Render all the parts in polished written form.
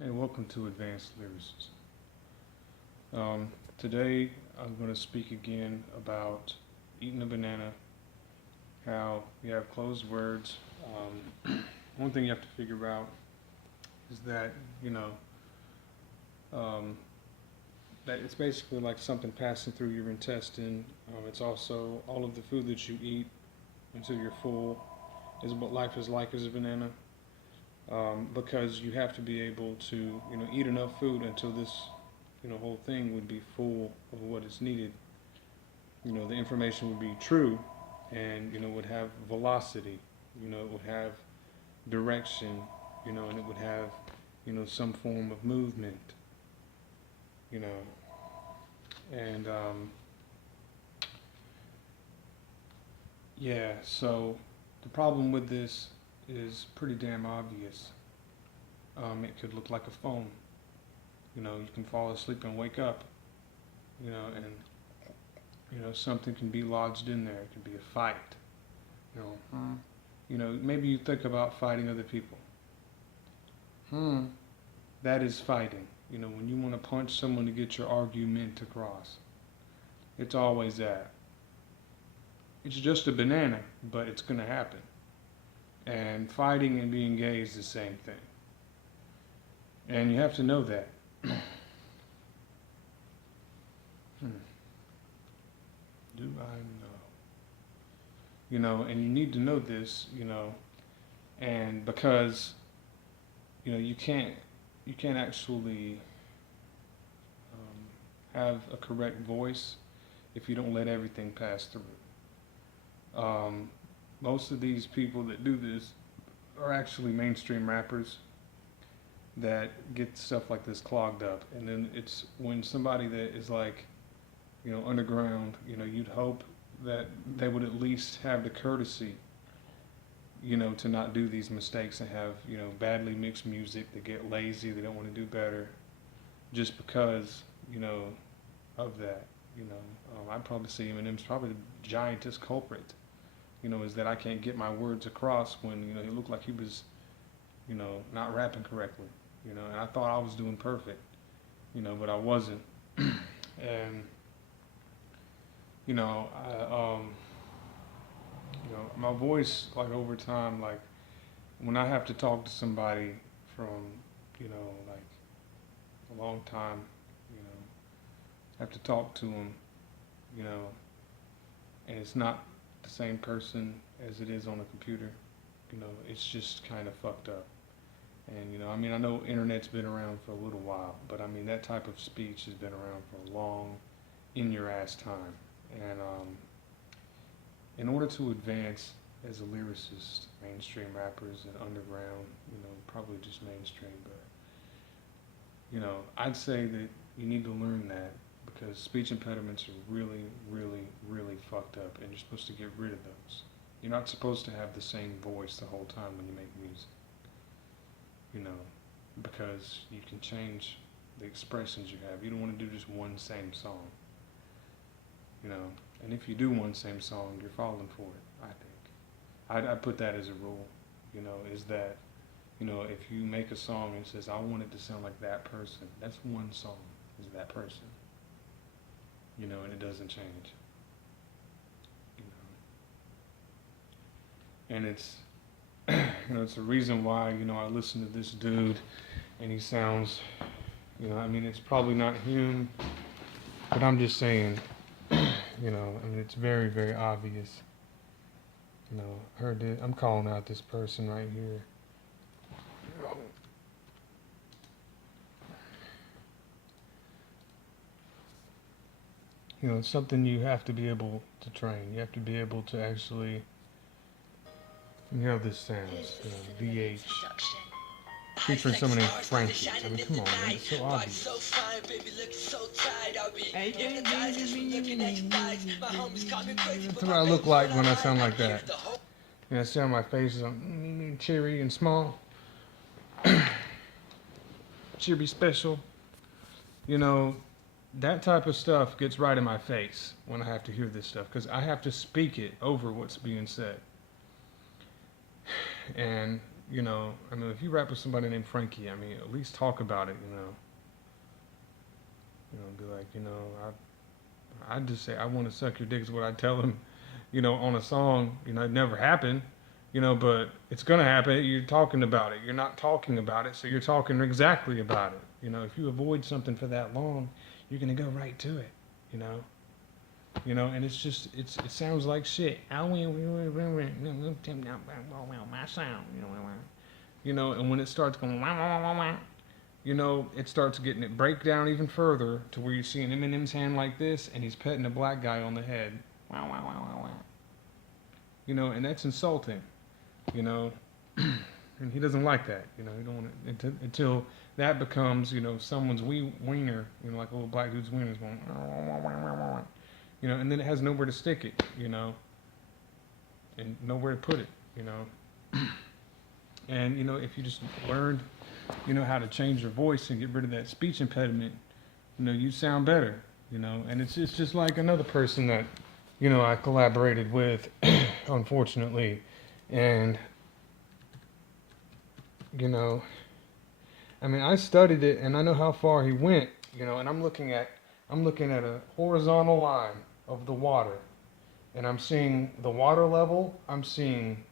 And welcome to Advanced Lyricism. Today I'm going to speak again about eating a banana, how you have closed words. One thing you have to figure out is that, you know, um, that it's basically like something passing through your intestine. It's also all of the food that you eat until you're full is what life is like as a banana. Because you have to be able to, eat enough food until this, whole thing would be full of what is needed. The information would be true, and would have velocity. It would have direction. And it would have, some form of movement. You know, and yeah. So the problem with this is pretty damn obvious. It could look like a phone. You can fall asleep and wake up. And something can be lodged in there. It could be a fight. You know, maybe you think about fighting other people. That is fighting. When you want to punch someone to get your argument across, it's always that. It's just a banana, but it's gonna happen. And fighting and being gay is the same thing. And you have to know that. Hmm. Do I know? And you need to know this, and because, you can't actually have a correct voice if you don't let everything pass through. Most of these people that do this are actually mainstream rappers that get stuff like this clogged up. And then it's when somebody that is like, underground, you'd hope that they would at least have the courtesy, to not do these mistakes and have, badly mixed music. They get lazy, they don't want to do better just because, of that. I'd probably say Eminem's probably the giantest culprit, is that I can't get my words across when, he looked like he was, not rapping correctly, and I thought I was doing perfect, but I wasn't. And, my voice, like over time, like when I have to talk to somebody from, like a long time, I have to talk to them, you know, and it's not the same person as it is on a computer. It's just kind of fucked up. And I know internet's been around for a little while, but I mean that type of speech has been around for a long, in your ass time. And in order to advance as a lyricist, mainstream rappers and underground, probably just mainstream, but I'd say that you need to learn that because speech impediments are really, really, really fucked up, and you're supposed to get rid of those. You're not supposed to have the same voice the whole time when you make music, you know, because you can change the expressions you have. You don't want to do just one same song, you know. And if you do one same song, you're falling for it, I think. I put that as a rule, is that, if you make a song and it says, I want it to sound like that person, that's one song, is that person, and it doesn't change, you know. And it's, it's a reason why, I listen to this dude and he sounds, it's probably not him, but I'm just saying, it's very, very obvious. Heard it. I'm calling out this person right here. It's something you have to be able to train. You have to be able to actually, how this sounds, VH, featuring someone named Frankie. I mean, come on, man, it's so obvious. That's what I look like when I sound like that. I see on my face is cheery and small, cheery special. That type of stuff gets right in my face when I have to hear this stuff because I have to speak it over what's being said. And you know, I mean, if you rap with somebody named Frankie, I mean, at least talk about it, you know. You know, be like, you know, I just say I want to suck your dick is what I tell him, you know, on a song. You know, it never happened, you know, but it's gonna happen. You're talking about it. You're not talking about it, so you're talking exactly about it. You know, if you avoid something for that long, you're gonna go right to it. You know. You know, and it's just it sounds like shit. My sound, you know, and when it starts going, you know, it starts getting it break down even further to where you see an Eminem's hand like this, and he's petting a black guy on the head. You know, and that's insulting. You know, and he doesn't like that. You know, he don't want it until that becomes, you know, someone's wiener. You know, like a little black dude's wiener is going. You know, and then it has nowhere to stick it, you know, and nowhere to put it, you know. And, you know, if you just learned, you know, how to change your voice and get rid of that speech impediment, you know, you sound better, you know. And it's just like another person that, you know, I collaborated with, unfortunately. And, you know, I mean, I studied it and I know how far he went, you know, and I'm looking at a horizontal line of the water, and I'm seeing the water level. I'm seeing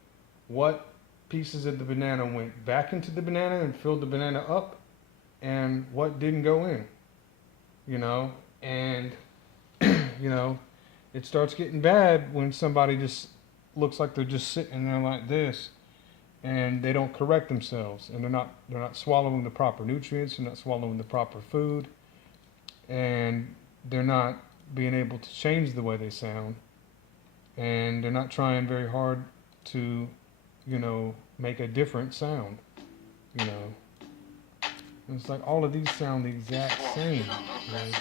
what pieces of the banana went back into the banana and filled the banana up, and what didn't go in, you know. And you know, it starts getting bad when somebody just looks like they're just sitting there like this, and they don't correct themselves, and they're not swallowing the proper nutrients, they're not swallowing the proper food, and they're not being able to change the way they sound, and they're not trying very hard to, you know, make a different sound, you know. And it's like all of these sound the exact same, right?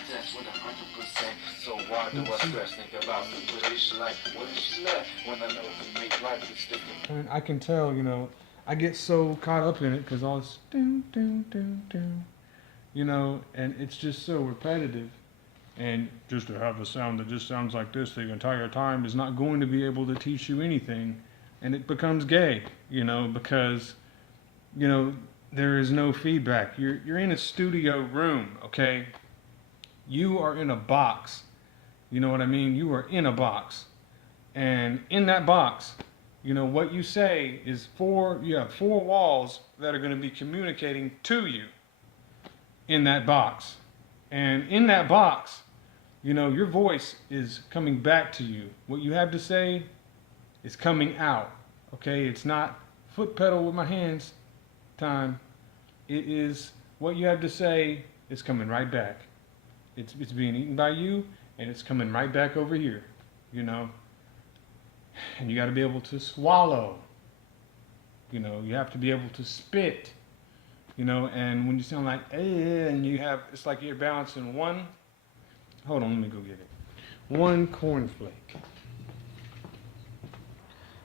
And I can tell, you know, I get so caught up in it because all this doom, doom, doom, doom, you know, and it's just so repetitive. And just to have a sound that just sounds like this the entire time is not going to be able to teach you anything. And it becomes gay, you know, because, you know, there is no feedback. You're in a studio room, okay? You are in a box. You know what I mean? You are in a box. And in that box, you know, what you say is you have four walls that are going to be communicating to you in that box. And in that box, you know, your voice is coming back to you. What you have to say is coming out. Okay? It's not foot pedal with my hands time. It is what you have to say is coming right back. It's being eaten by you, and it's coming right back over here. You know? And you got to be able to swallow. You know, you have to be able to spit. You know, and when you sound like, and you have, it's like you're balancing one. Hold on, let me go get it. One cornflake.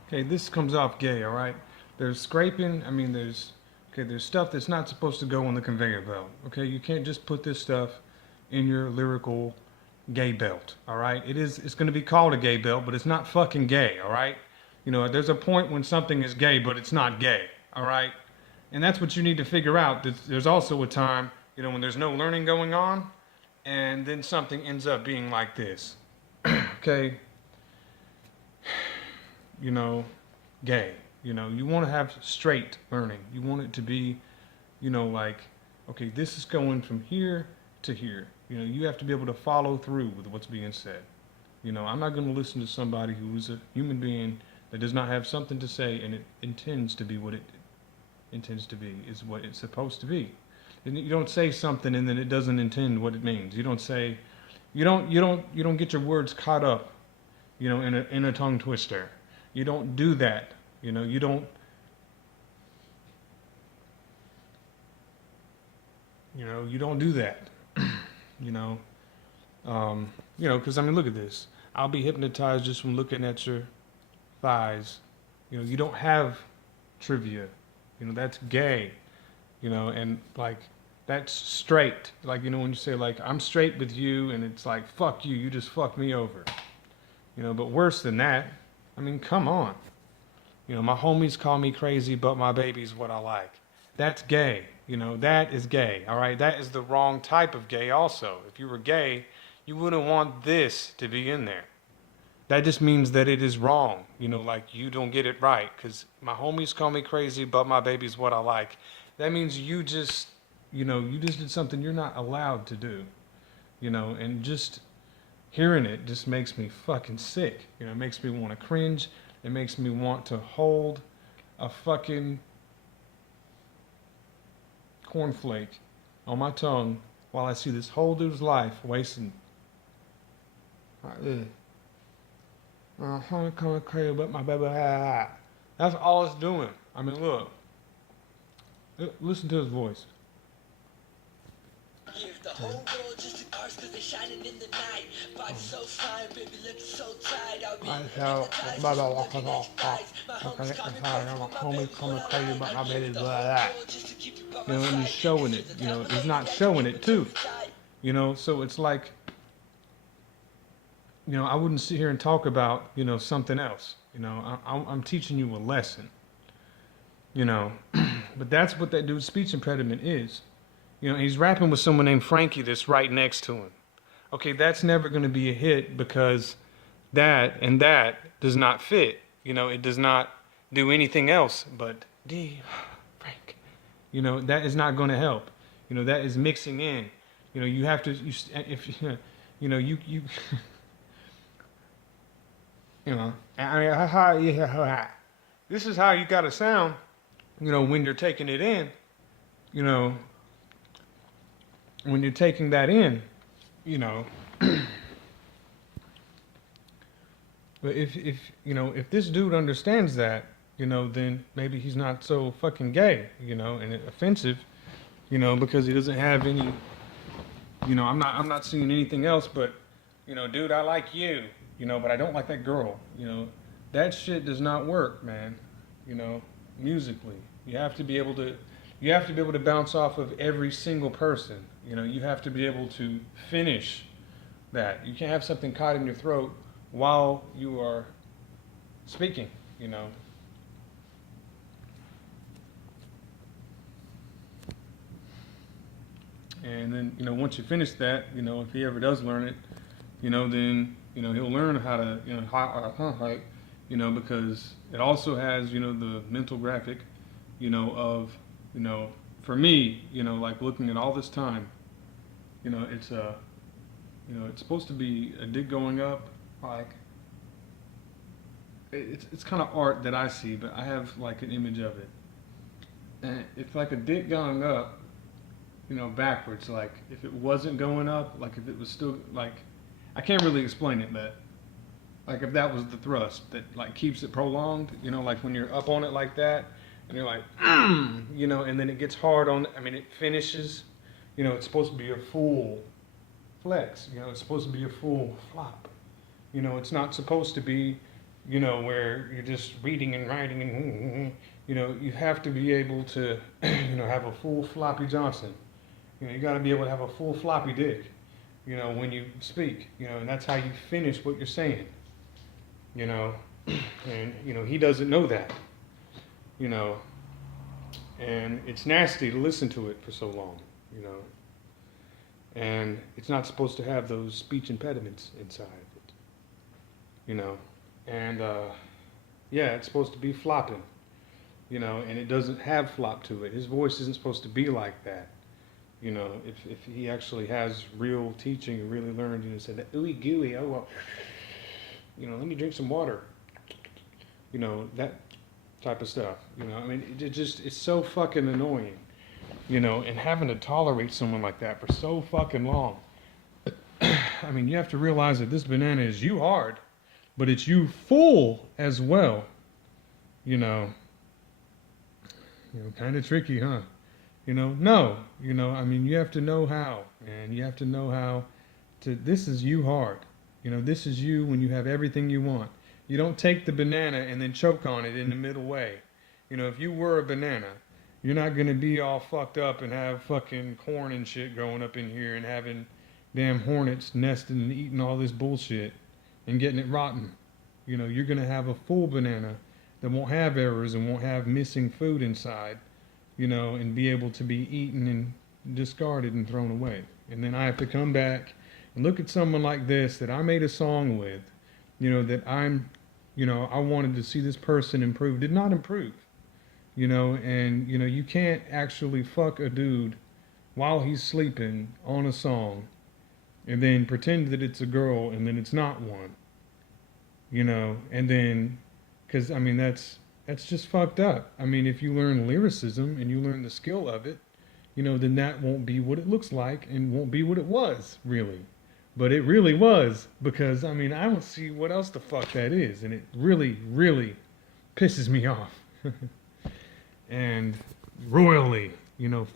Okay, this comes off gay, all right? There's scraping. I mean, there's stuff that's not supposed to go on the conveyor belt. Okay, you can't just put this stuff in your lyrical gay belt, all right? It's going to be called a gay belt, but it's not fucking gay, all right? You know, there's a point when something is gay, but it's not gay, all right? And that's what you need to figure out. There's also a time, you know, when there's no learning going on, and then something ends up being like this. Okay? You know, gay. You know, you want to have straight learning. You want it to be, you know, like, okay, this is going from here to here. You know, you have to be able to follow through with what's being said. You know, I'm not going to listen to somebody who is a human being that does not have something to say and it intends to be what it intends to be, is what it's supposed to be. And you don't say something and then it doesn't intend what it means. You don't say, you don't get your words caught up, you know, in a tongue twister. You don't do that. You know, you don't do that. You know, because I mean, look at this. I'll be hypnotized just from looking at your thighs. You know, you don't have trivia. You know, that's gay. You know, and like, that's straight. Like, you know, when you say like, I'm straight with you, and it's like, fuck you, you just fucked me over. You know, but worse than that, I mean, come on. You know, my homies call me crazy, but my baby's what I like. That's gay. You know, that is gay. All right. That is the wrong type of gay also. If you were gay, you wouldn't want this to be in there. That just means that it is wrong. You know, like you don't get it right. Because my homies call me crazy, but my baby's what I like. That means you just, you just did something you're not allowed to do. You know, and just hearing it just makes me fucking sick. You know, it makes me want to cringe. It makes me want to hold a fucking cornflake on my tongue while I see this whole dude's life wasting. I'm coming crazy, but my baby. That's all it's doing. I mean, look. Listen to his voice. Give the whole world just the cars cause they shining in the night. Vibe so fine, baby looking so tight. I'll be hypnotized just looking at your thighs. My homies coming crazy, but my baby's that. You know, and he's showing it. You know, he's not showing it too. You know, so it's like, I wouldn't sit here and talk about, something else. You know, I'm teaching you a lesson. You know, but that's what that dude's speech impediment is. You know, he's rapping with someone named Frankie that's right next to him. Okay, that's never going to be a hit because that and that does not fit. You know, it does not do anything else but D, Frank. You know, that is not going to help. You know, that is mixing in. You know, you have to, if, you know, you know, this is how you got to sound, when you're taking it in, when you're taking that in, but if this dude understands that, then maybe he's not so fucking gay, and offensive, because he doesn't have any, I'm not seeing anything else but, dude, I like you, but I don't like that girl, that shit does not work, man, musically. You have to be able to bounce off of every single person. You have to be able to finish that. You can't have something caught in your throat while you are speaking, And then, once you finish that, if he ever does learn it, then, he'll learn how to, because it also has, the mental graphic, of, for me, like looking at all this time, it's it's supposed to be a dick going up, like, it's kind of art that I see, but I have like an image of it. And it's like a dick going up, backwards, like if it wasn't going up, like if it was still, like, I can't really explain it, but like if that was the thrust that like keeps it prolonged, like when you're up on it like that, and you're like, and then it gets hard on, it finishes, it's supposed to be a full flex, it's supposed to be a full flop. It's not supposed to be, where you're just reading and writing and, you have to be able to, have a full floppy Johnson. You got to be able to have a full floppy dick, when you speak, and that's how you finish what you're saying, and, he doesn't know that, and it's nasty to listen to it for so long, and it's not supposed to have those speech impediments inside of it, and, yeah, it's supposed to be flopping, and it doesn't have flop to it. His voice isn't supposed to be like that. If he actually has real teaching and really learned, said that ooey gooey, oh well, let me drink some water, that type of stuff, it's so fucking annoying, and having to tolerate someone like that for so fucking long. You have to realize that this banana is you hard, but it's you full as well, kind of tricky, huh? No, you have to know how, man. You have to know how to, this is you hard. This is you when you have everything you want. You don't take the banana and then choke on it in the middle way. If you were a banana, you're not going to be all fucked up and have fucking corn and shit growing up in here and having damn hornets nesting and eating all this bullshit and getting it rotten. You're going to have a full banana that won't have errors and won't have missing food inside, and be able to be eaten and discarded and thrown away. And then I have to come back and look at someone like this that I made a song with, that I wanted to see this person improve, did not improve, and, you can't actually fuck a dude while he's sleeping on a song and then pretend that it's a girl and then it's not one, and then, because, that's just fucked up. If you learn lyricism and you learn the skill of it, then that won't be what it looks like and won't be what it was, really. But it really was, because, I don't see what else the fuck that is. And it really, really pisses me off. And royally,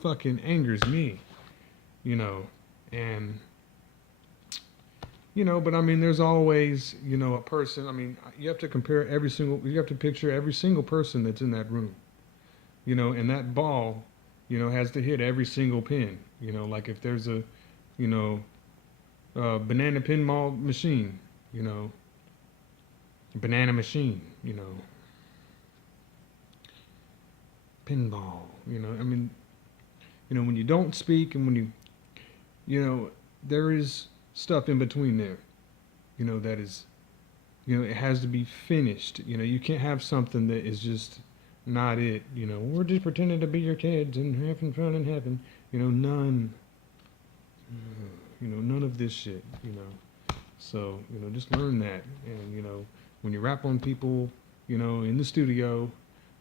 fucking angers me, and, but there's always, a person, you have to you have to picture every single person that's in that room, and that ball, has to hit every single pin, like if there's a, banana pinball machine, banana machine, pinball, when you don't speak and when there is stuff in between there, that is, it has to be finished. You can't have something that is just not it. We're just pretending to be your kids and having fun in heaven. None. None of this shit. So just learn that. And when you rap on people, in the studio,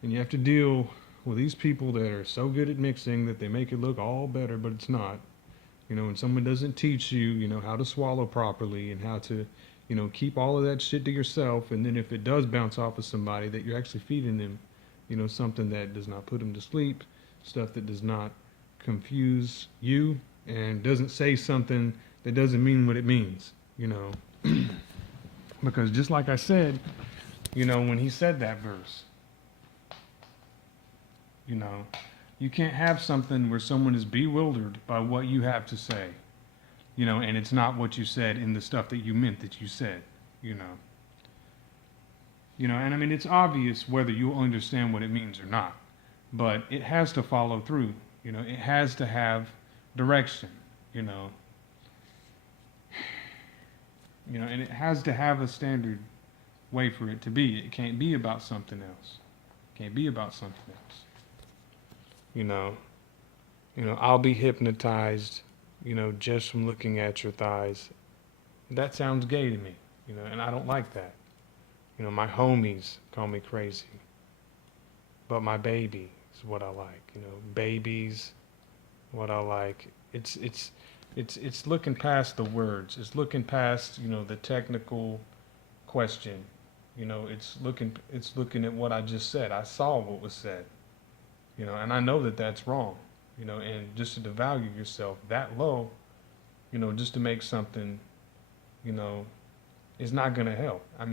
and you have to deal with these people that are so good at mixing that they make it look all better, but it's not. And someone doesn't teach you, how to swallow properly and how to, keep all of that shit to yourself. And then if it does bounce off of somebody, that you're actually feeding them, something that does not put them to sleep, stuff that does not confuse you and doesn't say something that doesn't mean what it means, Because just like I said, when he said that verse, you can't have something where someone is bewildered by what you have to say, and it's not what you said in the stuff that you meant that you said, and it's obvious whether you understand what it means or not, but it has to follow through, it has to have direction, and it has to have a standard way for it to be. It can't be about something else. It can't be about something else. I'll be hypnotized, just from looking at your thighs. That sounds gay to me, and I don't like that. My homies call me crazy, but my baby is what I like. Babies, what I like. It's looking past the words. It's looking past, the technical question. It's looking at what I just said. I saw what was said. And I know that that's wrong, and just to devalue yourself that low, just to make something, is not going to help. I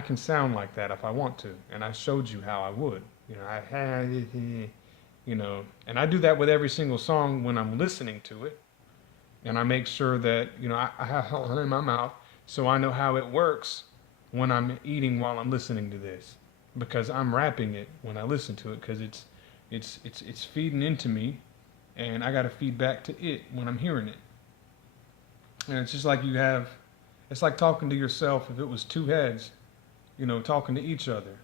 can sound like that if I want to, and I showed you how I would, and I do that with every single song when I'm listening to it, and I make sure that, I have it in my mouth so I know how it works when I'm eating while I'm listening to this. Because I'm rapping it when I listen to it, because it's feeding into me, and I got to feed back to it when I'm hearing it. And it's just like it's like talking to yourself if it was two heads, talking to each other,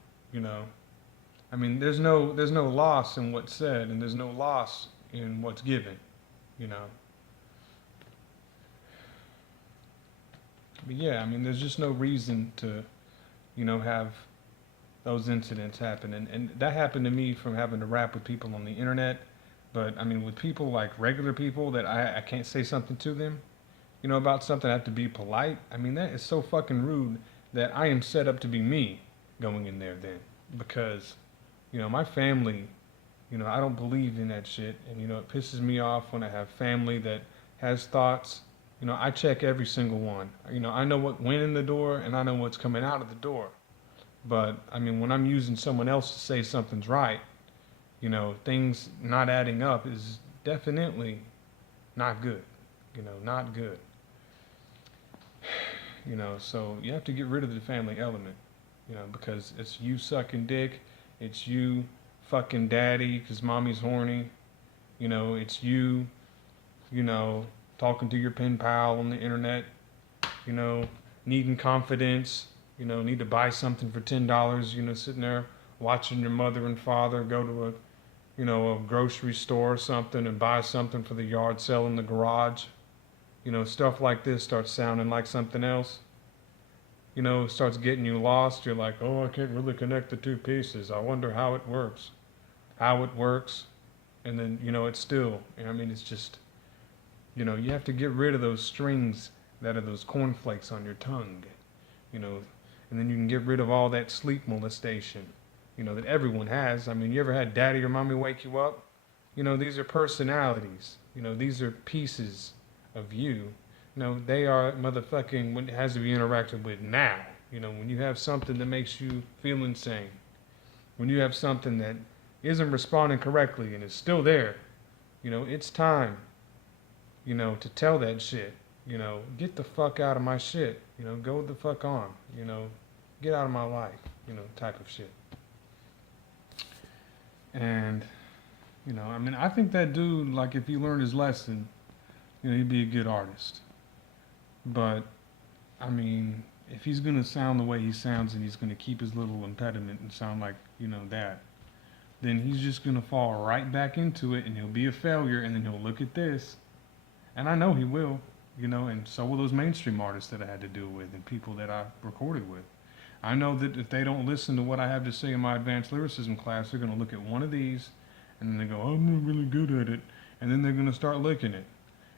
there's no loss in what's said, and there's no loss in what's given, But yeah, there's just no reason to, have those incidents happen. And that happened to me from having to rap with people on the internet. But with people like regular people that I can't say something to them, about something, I have to be polite. That is so fucking rude that I am set up to be me going in there then. Because, my family, I don't believe in that shit. And, it pisses me off when I have family that has thoughts. I check every single one. I know what went in the door and I know what's coming out of the door. But, when I'm using someone else to say something's right, things not adding up is definitely not good. Not good. So you have to get rid of the family element. because it's you sucking dick, it's you fucking daddy because mommy's horny, it's you, you know, talking to your pen pal on the internet, you know, needing confidence, need to buy something for $10, sitting there watching your mother and father go to a grocery store or something and buy something for the yard sale in the garage. Stuff like this starts sounding like something else. Starts getting you lost. You're like, oh, I can't really connect the two pieces. I wonder how it works. How it works. And then, it's still, it's just, you have to get rid of those strings that are those cornflakes on your tongue, and then you can get rid of all that sleep molestation, that everyone has. You ever had daddy or mommy wake you up? These are personalities. These are pieces of you. They are motherfucking what has to be interacted with now. When you have something that makes you feel insane, when you have something that isn't responding correctly and is still there, it's time, to tell that shit, get the fuck out of my shit, go the fuck on, get out of my life, type of shit. And, I think that dude, like, if he learned his lesson, he'd be a good artist. But, if he's going to sound the way he sounds and he's going to keep his little impediment and sound like, that, then he's just going to fall right back into it and he'll be a failure and then he'll look at this. And I know he will, and so will those mainstream artists that I had to deal with and people that I recorded with. I know that if they don't listen to what I have to say in my advanced lyricism class, they're going to look at one of these and then they go, oh, I'm not really good at it. And then they're going to start licking it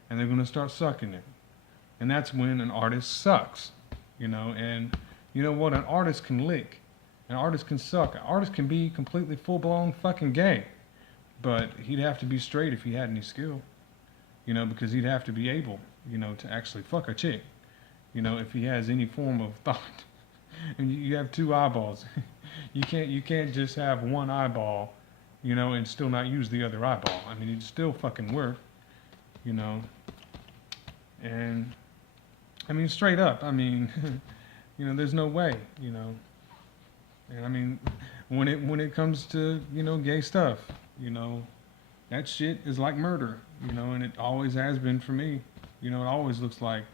and they're going to start sucking it. And that's when an artist sucks, and you know what? An artist can lick. An artist can suck. An artist can be completely full-blown fucking gay. But he'd have to be straight if he had any skill, because he'd have to be able, to actually fuck a chick, if he has any form of thought. And you have two eyeballs. You can't just have one eyeball, and still not use the other eyeball. It'd still fucking work, And, straight up, there's no way, And when it comes to, gay stuff, that shit is like murder, and it always has been for me. It always looks like,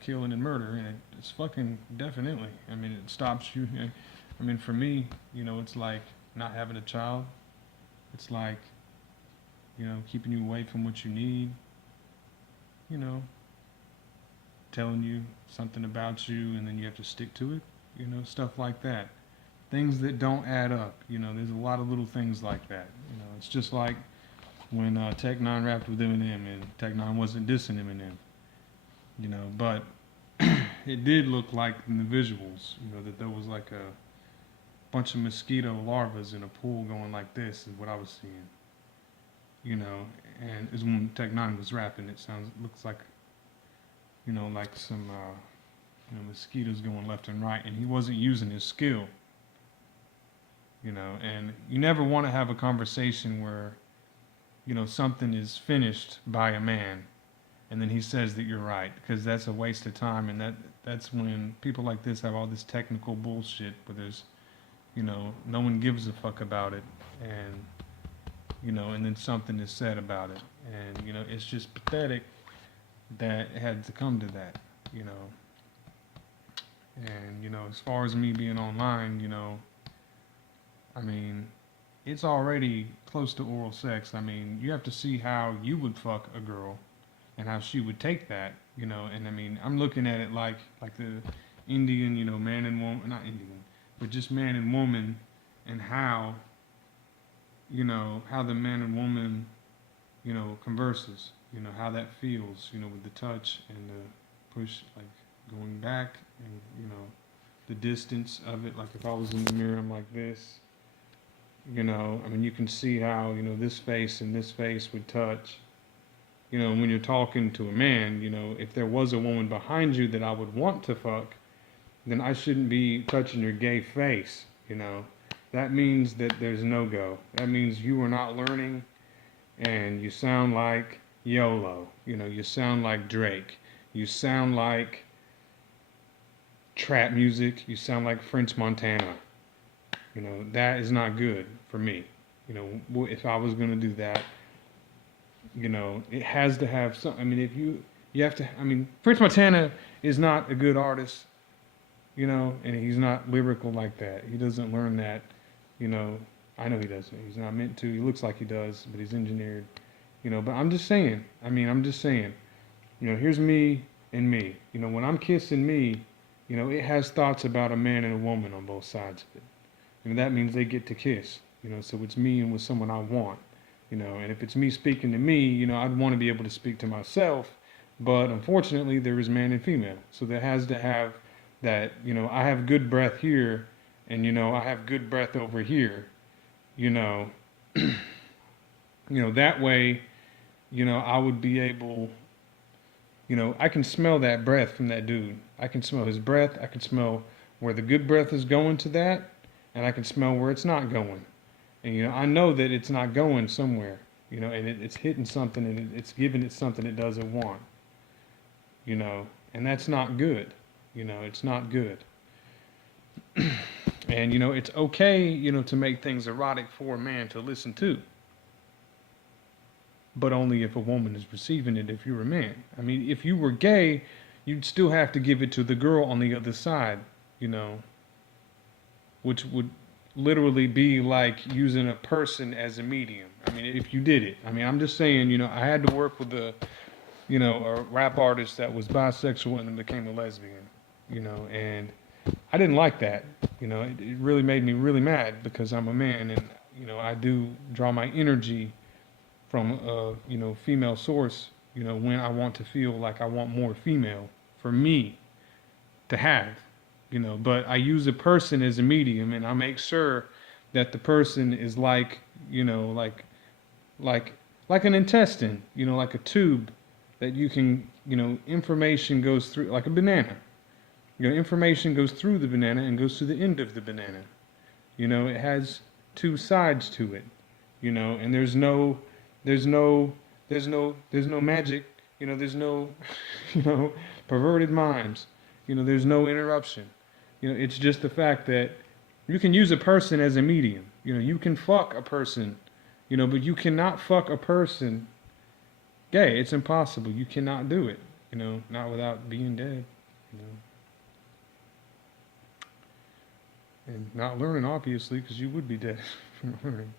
killing and murder, and it's fucking definitely. It stops you. For me, it's like not having a child. It's like, keeping you away from what you need. Telling you something about you, and then you have to stick to it. Stuff like that. Things that don't add up. There's a lot of little things like that. It's just like when Tech Nine rapped with Eminem, and Tech Nine wasn't dissing Eminem. But it did look like in the visuals, that there was like a bunch of mosquito larvas in a pool going like this is what I was seeing. And is when Tech Nine was rapping, looks like, like some mosquitoes going left and right, and he wasn't using his skill. And you never want to have a conversation where, something is finished by a man, and then he says that you're right, because that's a waste of time, and that's when people like this have all this technical bullshit where there's, no one gives a fuck about it, and, and then something is said about it, and, it's just pathetic that it had to come to that, And, as far as me being online, it's already close to oral sex. You have to see how you would fuck a girl and how she would take that, and I'm looking at it like the Indian, man and woman, not Indian, but just man and woman, and how, how the man and woman, converses, how that feels, with the touch and the push, like going back, and, the distance of it. Like if I was in the mirror, I'm like this, you can see how, this face and this face would touch. When you're talking to a man, if there was a woman behind you that I would want to fuck, then I shouldn't be touching your gay face, That means that there's no go. That means you are not learning, and you sound like YOLO. You sound like Drake. You sound like trap music, you sound like French Montana. You know, that is not good for me. You know, if I was going to do that, you know, it has to have some. I mean, if you have to. I mean, French Montana is not a good artist, you know, and he's not lyrical like that. He doesn't learn that, you know. I know he doesn't. He's not meant to. He looks like he does, but he's engineered, you know. But I'm just saying. I mean, I'm just saying. You know, here's me and me. You know, when I'm kissing me, you know, it has thoughts about a man and a woman on both sides of it. And that means they get to kiss. You know, so it's me and with someone I want. You know, and if it's me speaking to me, you know, I'd want to be able to speak to myself. But unfortunately, there is man and female. So there has to have that, you know, I have good breath here, and, you know, I have good breath over here. You know, you know, that way, you know, I would be able, you know, I can smell that breath from that dude. I can smell his breath. I can smell where the good breath is going to that, and I can smell where it's not going. And, you know, I know that it's not going somewhere, you know, and it's hitting something, and it's giving it something it doesn't want, you know, and that's not good. You know, it's not good. And, you know, it's okay, you know, to make things erotic for a man to listen to, but only if a woman is receiving it. If you're a man, I mean, if you were gay, you'd still have to give it to the girl on the other side, you know, which would literally be like using a person as a medium. I mean, if you did it. I mean, I'm just saying, you know, I had to work with you know, a rap artist that was bisexual and then became a lesbian, you know, and I didn't like that. You know, it really made me really mad because I'm a man, and, you know, I do draw my energy from a, you know, female source, you know, when I want to feel like I want more female for me to have, you know, but I use a person as a medium, and I make sure that the person is like, you know, like like an intestine, you know, like a tube that you can, you know, information goes through, like a banana. You know, information goes through the banana and goes to the end of the banana. You know, it has two sides to it, you know, and there's no, there's no magic, you know, there's no, you know, perverted minds, you know, there's no interruption. You know, it's just the fact that you can use a person as a medium. You know, you can fuck a person, you know, but you cannot fuck a person gay. It's impossible. You cannot do it, you know, not without being dead, you know. And not learning, obviously, because you would be dead from learning.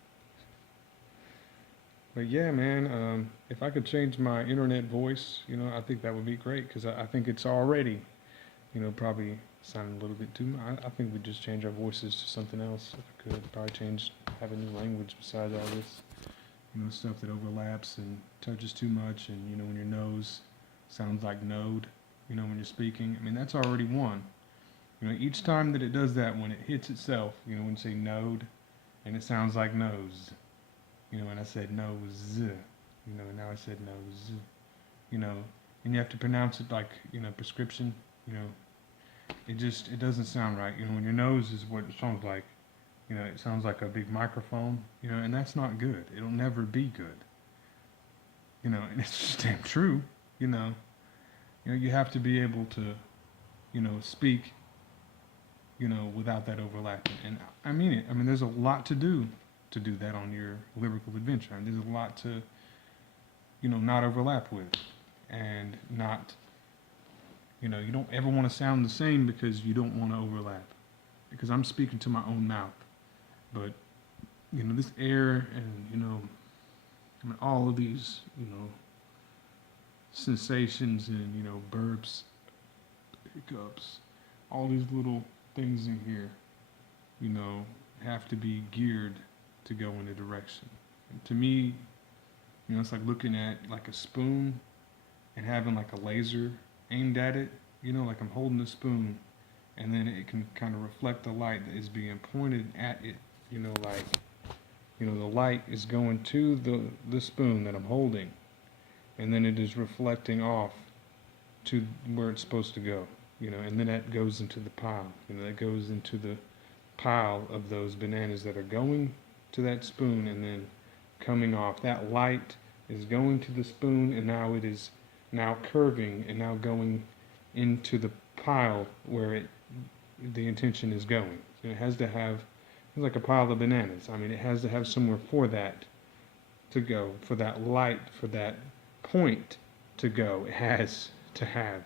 But yeah, man, if I could change my internet voice, you know, I think that would be great because I think it's already, you know, probably sounding a little bit too much. I think we'd just change our voices to something else if I could. Probably have a new language besides all this, you know, stuff that overlaps and touches too much. And, you know, when your nose sounds like node, you know, when you're speaking, I mean, that's already one. You know, each time that it does that, when it hits itself, you know, when you say node, and it sounds like nose, you know, and I said nose, you know, and now I said nose, you know, and you have to pronounce it like, you know, prescription, you know, it doesn't sound right, you know, when your nose is what it sounds like, you know, it sounds like a big microphone, you know, and that's not good. It'll never be good, you know, and it's just damn true, you know, you have to be able to, you know, speak, you know, without that overlapping. And I mean it. I mean, there's a lot to do that on your lyrical adventure. And there's a lot to, you know, not overlap with. And not, you know, you don't ever want to sound the same because you don't want to overlap. Because I'm speaking to my own mouth. But, you know, this air and, you know, I mean, all of these, you know, sensations and, you know, burps, hiccups, all these little things in here, you know, have to be geared to go in a direction. And to me, you know, it's like looking at like a spoon and having like a laser aimed at it, you know, like I'm holding a spoon and then it can kind of reflect the light that is being pointed at it, you know, like, you know, the light is going to the spoon that I'm holding and then it is reflecting off to where it's supposed to go. You know, and then that goes into the pile. You know, that goes into the pile of those bananas that are going to that spoon and then coming off. That light is going to the spoon, and now it is now curving and now going into the pile where it the intention is going. So it has to have, it's like a pile of bananas. I mean, it has to have somewhere for that to go, for that light, for that point to go. It has to have,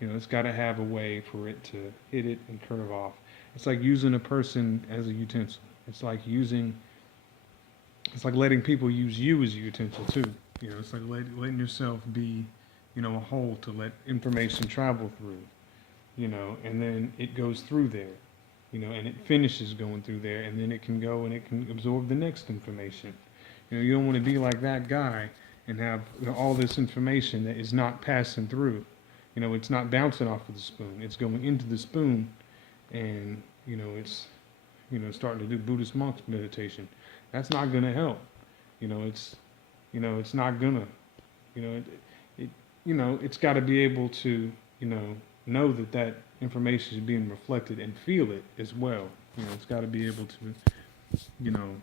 it's got to have a way for it to hit it and curve off. It's like using a person as a utensil. It's like letting people use you as a utensil too. It's like letting yourself be, a hole to let information travel through, and then it goes through there, and it finishes going through there, and then it can go and it can absorb the next information. You don't want to be like that guy and have all this information that is not passing through. It's not bouncing off of the spoon. It's going into the spoon, and it's starting to do Buddhist monks meditation. That's not going to help. It's not gonna. It's got to be able to know that that information is being reflected and feel it as well. It's got to be able to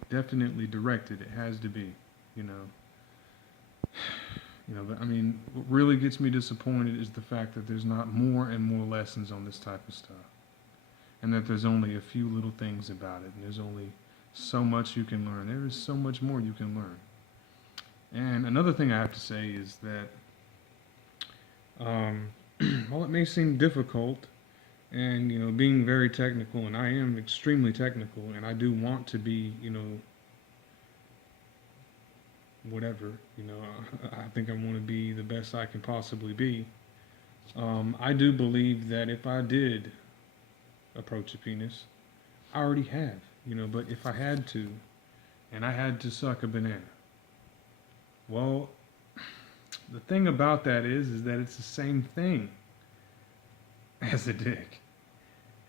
definitely direct it. It has to be. But I mean, what really gets me disappointed is the fact that there's not more and more lessons on this type of stuff, and that there's only a few little things about it, and there's only so much you can learn. There is so much more you can learn. And another thing I have to say is that while it may seem difficult, and being very technical, and I am extremely technical, and I do want to be, whatever, I think I want to be the best I can possibly be. I do believe that if I did approach a penis, I already have, but if I had to, and I had to suck a banana, well, the thing about that is that it's the same thing as a dick.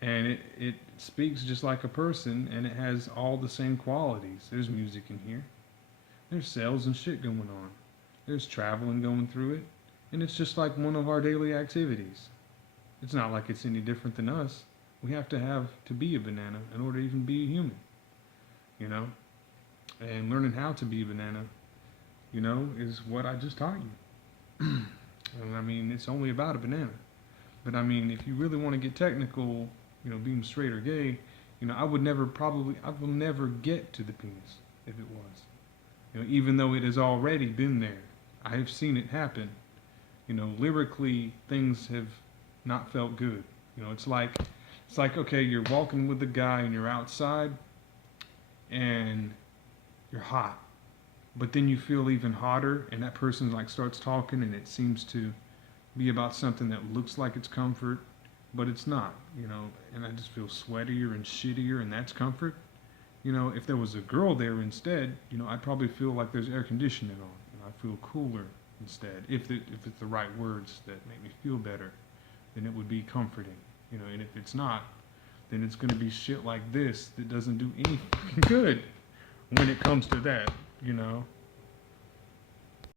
And it speaks just like a person, and it has all the same qualities. There's music in here. There's sales and shit going on. There's traveling going through it. And it's just like one of our daily activities. It's not like it's any different than us. We have to be a banana in order to even be a human. And learning how to be a banana, is what I just taught you. And I mean, it's only about a banana. But I mean, if you really want to get technical, being straight or gay, I will never get to the penis if it was. Even though it has already been there. I have seen it happen. Lyrically, things have not felt good. It's like, okay, you're walking with a guy and you're outside and you're hot. But then you feel even hotter, and that person starts talking, and it seems to be about something that looks like it's comfort, but it's not, and I just feel sweatier and shittier, and that's comfort. If there was a girl there instead, I'd probably feel like there's air conditioning on, and I feel cooler instead. If it's the right words that make me feel better, then it would be comforting, and if it's not, then it's going to be shit like this that doesn't do anything good when it comes to that,